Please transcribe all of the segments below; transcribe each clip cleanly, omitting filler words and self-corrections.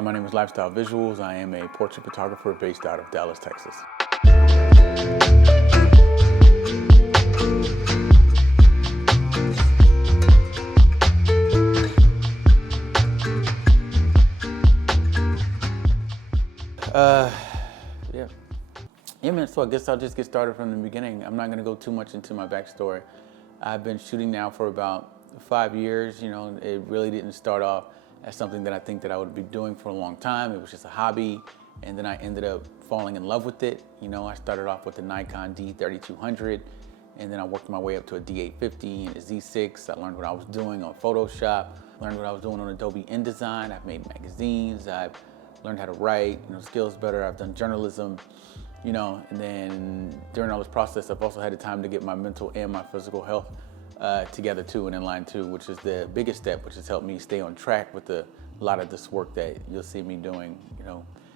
Hi, my name is Lifestyle Visuals. I am a portrait photographer based out of Dallas, Texas. Yeah, man, so I guess I'll just get started from the beginning. I'm not gonna go too much into my backstory. I've been shooting now for about 5 years. You know, it really didn't start off as something that I think that I would be doing for a long time. It was just a hobby, and then I ended up falling in love with it. You know, I started off with the Nikon D3200, and then I worked my way up to a D850 and a Z6. I learned what I was doing on Photoshop, learned what I was doing on Adobe InDesign. I've made magazines, I've learned how to write, skills better. I've done journalism, and then during all this process, I've also had the time to get my mental and my physical health together too, and in line too, which is the biggest step, which has helped me stay on track with a lot of this work that you'll see me doing.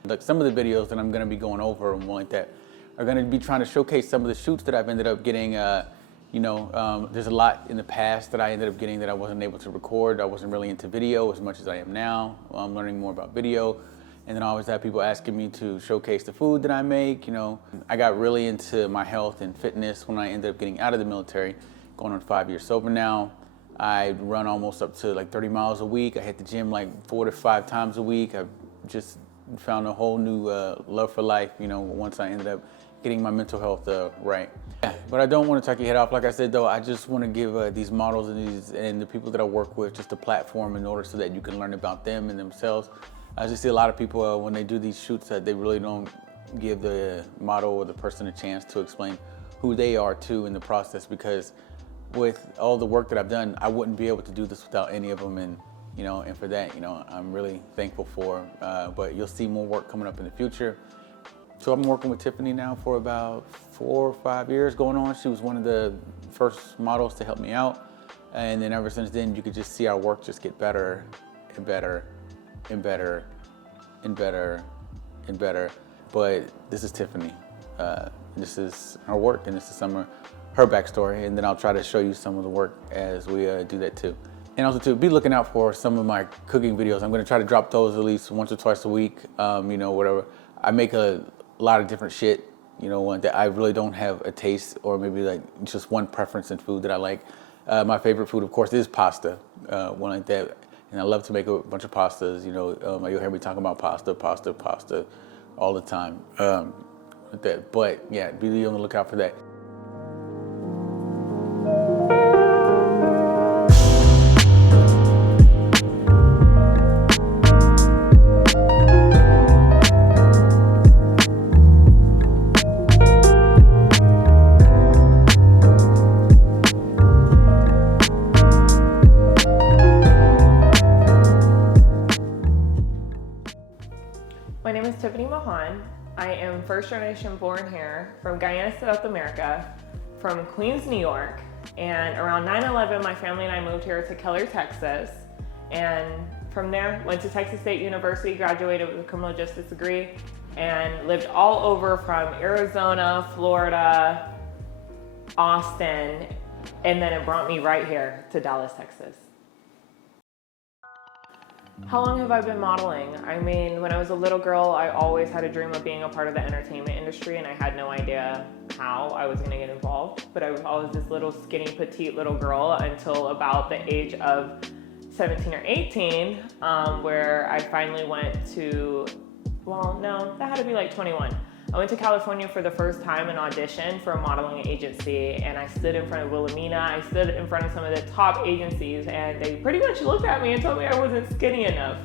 Like some of the videos that I'm gonna be going over and like that are gonna be trying to showcase some of the shoots that I've ended up getting. There's a lot in the past that I ended up getting that I wasn't able to record. I wasn't really into video as much as I am now. I'm learning more about video. And then I always have people asking me to showcase the food that I make. I got really into my health and fitness when I ended up getting out of the military, going on 5 years sober now. I run almost up to like 30 miles a week. I hit the gym like 4 to 5 times a week. I've just found a whole new love for life, once I ended up getting my mental health right. But I don't want to talk your head off. Like I said, though, I just want to give these models and the people that I work with just a platform in order so that you can learn about them and themselves. I just see a lot of people when they do these shoots that they really don't give the model or the person a chance to explain who they are too in the process, because with all the work that I've done, I wouldn't be able to do this without any of them, and for that, I'm really thankful for. But you'll see more work coming up in the future. So I'm working with Tiffany now for about 4 or 5 years going on. She was one of the first models to help me out, and then ever since then, you could just see our work just get better and better and better and better and better. But this is Tiffany. This is her work, and this is some of her backstory, and then I'll try to show you some of the work as we do that too. And also to be looking out for some of my cooking videos. I'm gonna try to drop those at least once or twice a week, whatever. I make a lot of different shit, one that I really don't have a taste or maybe like just one preference in food that I like. My favorite food, of course, is pasta, one like that. And I love to make a bunch of pastas. You'll hear me talking about pasta all the time. But yeah, be on the lookout for that. My name is Tiffany Mahan. I am first generation born here from Guyana, South America, from Queens, New York. And around 9/11, my family and I moved here to Keller, Texas. And from there, went to Texas State University, graduated with a criminal justice degree, and lived all over from Arizona, Florida, Austin, and then it brought me right here to Dallas, Texas. How long have I been modeling? I mean, when I was a little girl, I always had a dream of being a part of the entertainment industry, and I had no idea how I was gonna get involved. But I was always this little skinny, petite little girl until about the age of 17 or 18, where I finally went to, well, no, that had to be like 21. I went to California for the first time and auditioned for a modeling agency, and I stood in front of Wilhelmina. I stood in front of some of the top agencies, and they pretty much looked at me and told me I wasn't skinny enough,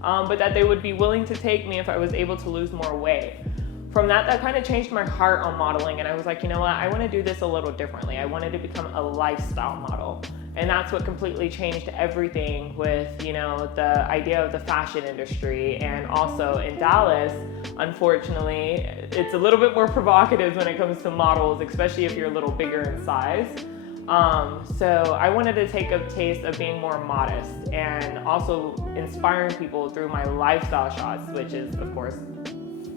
but that they would be willing to take me if I was able to lose more weight. From that kind of changed my heart on modeling, and I was like, you know what, I want to do this a little differently. I wanted to become a lifestyle model. And that's what completely changed everything with, the idea of the fashion industry. And also in Dallas, unfortunately, it's a little bit more provocative when it comes to models, especially if you're a little bigger in size. So I wanted to take a taste of being more modest and also inspiring people through my lifestyle shots, which is, of course,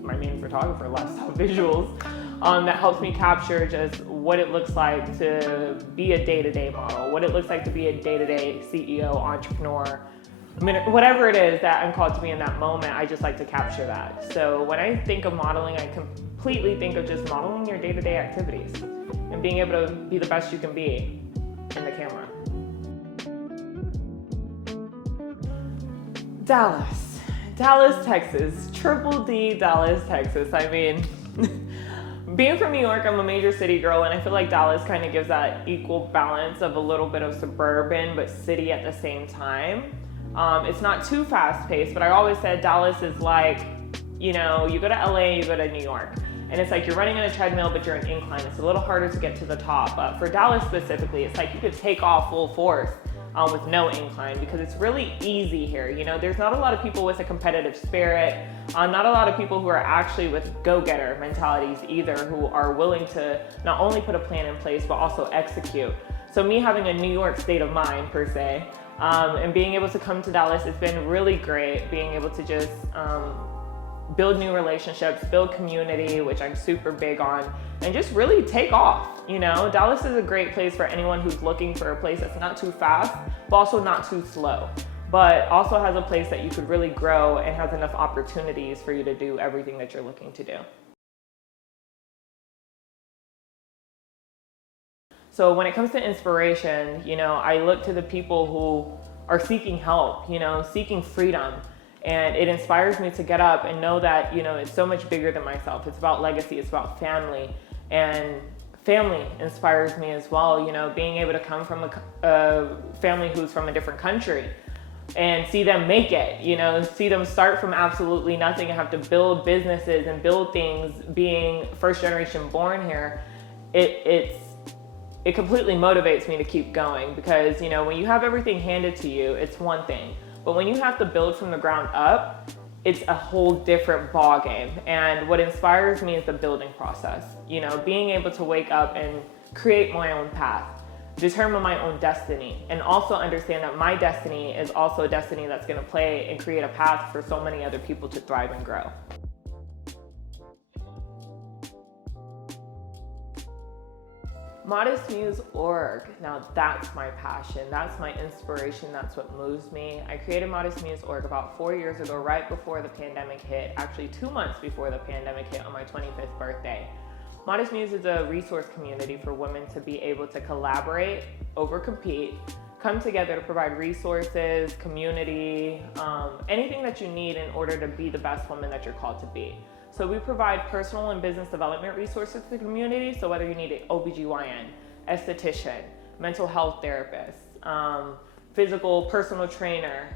my main photographer, Lifestyle Visuals, that helps me capture just what it looks like to be a day-to-day model, what it looks like to be a day-to-day CEO, entrepreneur, whatever it is that I'm called to be in that moment, I just like to capture that. So when I think of modeling, I completely think of just modeling your day-to-day activities and being able to be the best you can be in the camera. Dallas, Texas, Triple D, Dallas, Texas. I mean, being from New York, I'm a major city girl, and I feel like Dallas kind of gives that equal balance of a little bit of suburban but city at the same time. It's not too fast paced, but I always said Dallas is like, you know, you go to LA, you go to New York, and it's like you're running on a treadmill, but you're an incline. It's a little harder to get to the top. But for Dallas specifically, it's like you could take off full force with no incline, because it's really easy here. You know, there's not a lot of people with a competitive spirit, not a lot of people who are actually with go-getter mentalities either, who are willing to not only put a plan in place, but also execute. So me having a New York state of mind per se, and being able to come to Dallas, it's been really great being able to just build new relationships, build community, which I'm super big on, and just really take off. You know, Dallas is a great place for anyone who's looking for a place that's not too fast, but also not too slow, but also has a place that you could really grow and has enough opportunities for you to do everything that you're looking to do. So when it comes to inspiration, you know, I look to the people who are seeking help, you know, seeking freedom. And it inspires me to get up and know that, you know, it's so much bigger than myself. It's about legacy, it's about family. And family inspires me as well, you know, being able to come from a family who's from a different country and see them make it, you know, see them start from absolutely nothing and have to build businesses and build things, being first generation born here. It completely motivates me to keep going, because, you know, when you have everything handed to you, it's one thing. But when you have to build from the ground up, it's a whole different ball game. And what inspires me is the building process. You know, being able to wake up and create my own path, determine my own destiny, and also understand that my destiny is also a destiny that's gonna play and create a path for so many other people to thrive and grow. ModestMuse.org, now that's my passion, that's my inspiration, that's what moves me. I created ModestMuse.org about 4 years ago, right before the pandemic hit, actually 2 months before the pandemic hit on my 25th birthday. Modest Muse is a resource community for women to be able to collaborate, overcompete, come together to provide resources, community, anything that you need in order to be the best woman that you're called to be. So we provide personal and business development resources to the community. So whether you need an OBGYN, esthetician, mental health therapist, physical personal trainer,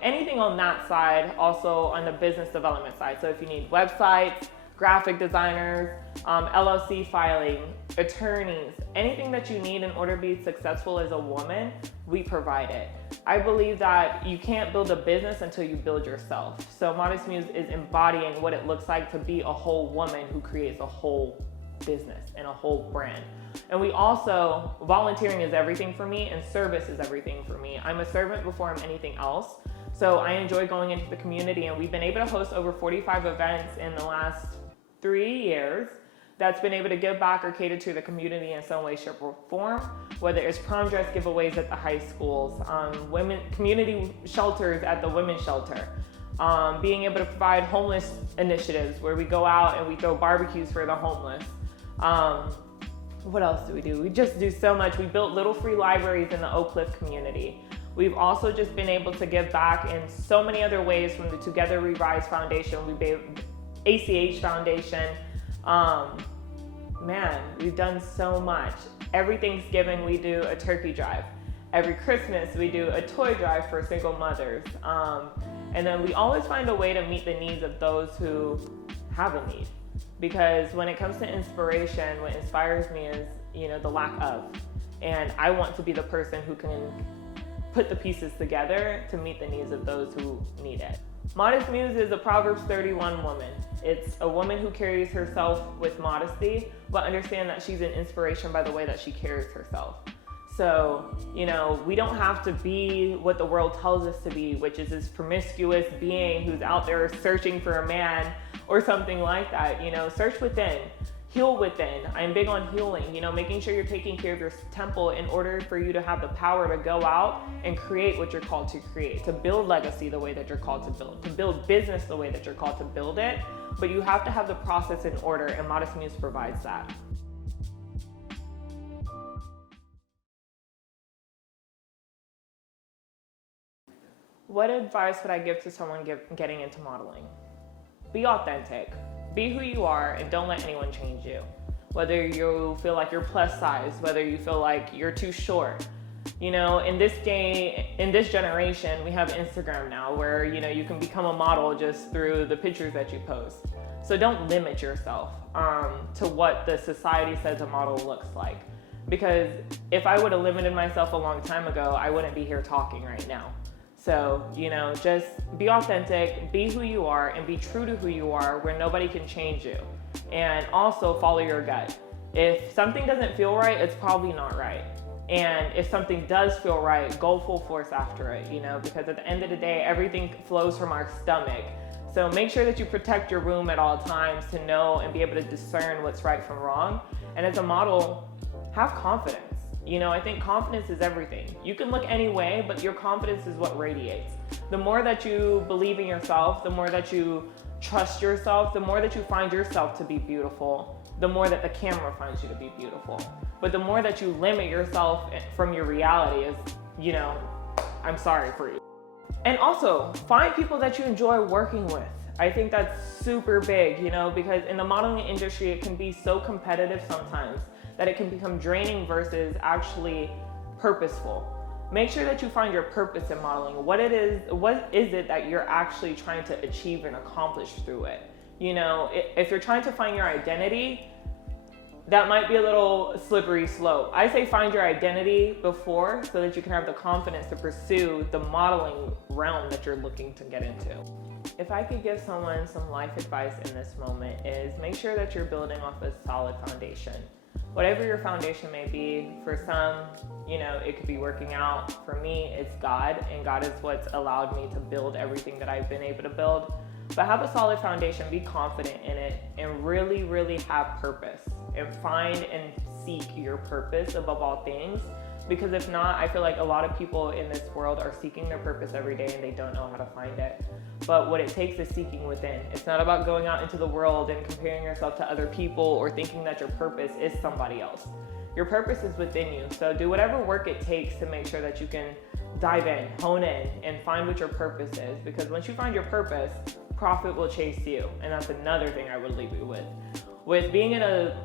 anything on that side, also on the business development side. So if you need websites, graphic designers, LLC filing, attorneys, anything that you need in order to be successful as a woman, we provide it. I believe that you can't build a business until you build yourself. So Modest Muse is embodying what it looks like to be a whole woman who creates a whole business and a whole brand. And we also, volunteering is everything for me and service is everything for me. I'm a servant before I'm anything else. So I enjoy going into the community, and we've been able to host over 45 events in the last 3 years that's been able to give back or cater to the community in some way, shape, or form, whether it's prom dress giveaways at the high schools, women community shelters at the women's shelter, being able to provide homeless initiatives where we go out and we throw barbecues for the homeless. What else do? We just do so much. We built little free libraries in the Oak Cliff community. We've also just been able to give back in so many other ways, from the Together We Rise Foundation, ACH Foundation. Man, we've done so much. Every Thanksgiving we do a turkey drive. Every Christmas we do a toy drive for single mothers. And then we always find a way to meet the needs of those who have a need. Because when it comes to inspiration, what inspires me is, the lack of. And I want to be the person who can put the pieces together to meet the needs of those who need it. Modest Muse is a Proverbs 31 woman. It's a woman who carries herself with modesty, but understand that she's an inspiration by the way that she carries herself. So, we don't have to be what the world tells us to be, which is this promiscuous being who's out there searching for a man or something like that. Search within. heal within. I'm big on healing, making sure you're taking care of your temple in order for you to have the power to go out and create what you're called to create, to build legacy the way that you're called to build business the way that you're called to build it. But you have to have the process in order, and Modest Muse provides that. What advice would I give to someone getting into modeling? Be authentic. Be who you are, and don't let anyone change you. Whether you feel like you're plus size, whether you feel like you're too short. In this generation, we have Instagram now where, you can become a model just through the pictures that you post. So don't limit yourself to what the society says a model looks like. Because if I would have limited myself a long time ago, I wouldn't be here talking right now. So, just be authentic, be who you are, and be true to who you are where nobody can change you. And also follow your gut. If something doesn't feel right, it's probably not right. And if something does feel right, go full force after it, because at the end of the day, everything flows from our stomach. So make sure that you protect your womb at all times to know and be able to discern what's right from wrong. And as a model, have confidence. I think confidence is everything. You can look any way, but your confidence is what radiates. The more that you believe in yourself, the more that you trust yourself, the more that you find yourself to be beautiful, the more that the camera finds you to be beautiful. But the more that you limit yourself from your reality is, I'm sorry for you. And also, find people that you enjoy working with. I think that's super big, because in the modeling industry, it can be so competitive sometimes that it can become draining versus actually purposeful. Make sure that you find your purpose in modeling. What is it that you're actually trying to achieve and accomplish through it? If you're trying to find your identity, that might be a little slippery slope. I say find your identity before so that you can have the confidence to pursue the modeling realm that you're looking to get into. If I could give someone some life advice in this moment is make sure that you're building off a solid foundation. Whatever your foundation may be, for some, it could be working out. For me, it's God, and God is what's allowed me to build everything that I've been able to build. But have a solid foundation, be confident in it, and really, really have purpose. And find and seek your purpose above all things. Because if not, I feel like a lot of people in this world are seeking their purpose every day and they don't know how to find it. But what it takes is seeking within. It's not about going out into the world and comparing yourself to other people or thinking that your purpose is somebody else. Your purpose is within you. So do whatever work it takes to make sure that you can dive in, hone in, and find what your purpose is. Because once you find your purpose, profit will chase you. And that's another thing I would leave you with. With being in a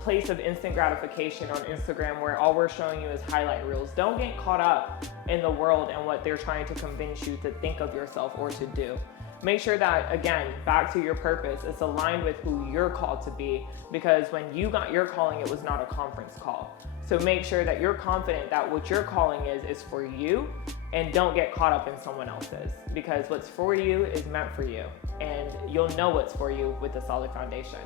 place of instant gratification on Instagram where all we're showing you is highlight reels, don't get caught up in the world and what they're trying to convince you to think of yourself or to do. Make sure that, again, back to your purpose, it's aligned with who you're called to be, because when you got your calling, it was not a conference call. So make sure that you're confident that what your calling is for you, and don't get caught up in someone else's, because what's for you is meant for you, and you'll know what's for you with a solid foundation.